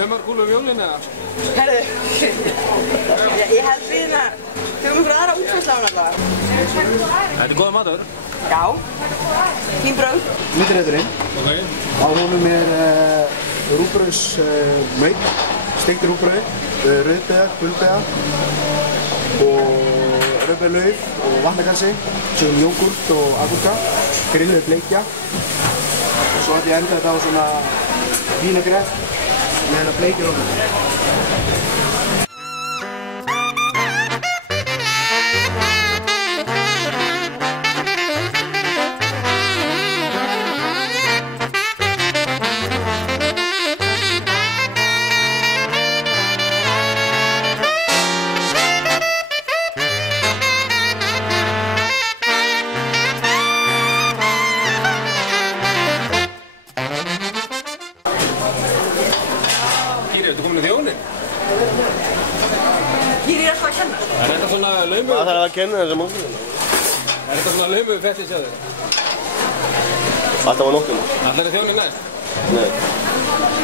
Humarkúlu um jólin eða? Herðu, ég held við hérna, tökum ykkur aðra útfærslu á hann allavega. Þetta er góða matur? Já, fín brauð. Mittirétturinn. Ok. Á honum rúgbrauðsmauk, steiktur rúgbrauð, rauðbeða, gulbeða og rauðbeðlauf og vatnakalsi, svo jógurt og agúrka, grilluð bleikja. Og svo ætti ég að enda þetta á svona vínagrett með hérna bleikir ofan. Ertu komin í þjónin? Kýri alltaf að kenna. Er þetta svona laumu? Það þarf að kenna þessum málum. Er þetta svona laumu fettis hjá þig? Alltaf á nóttunum. Ætlarðu þjónin næst? Nei.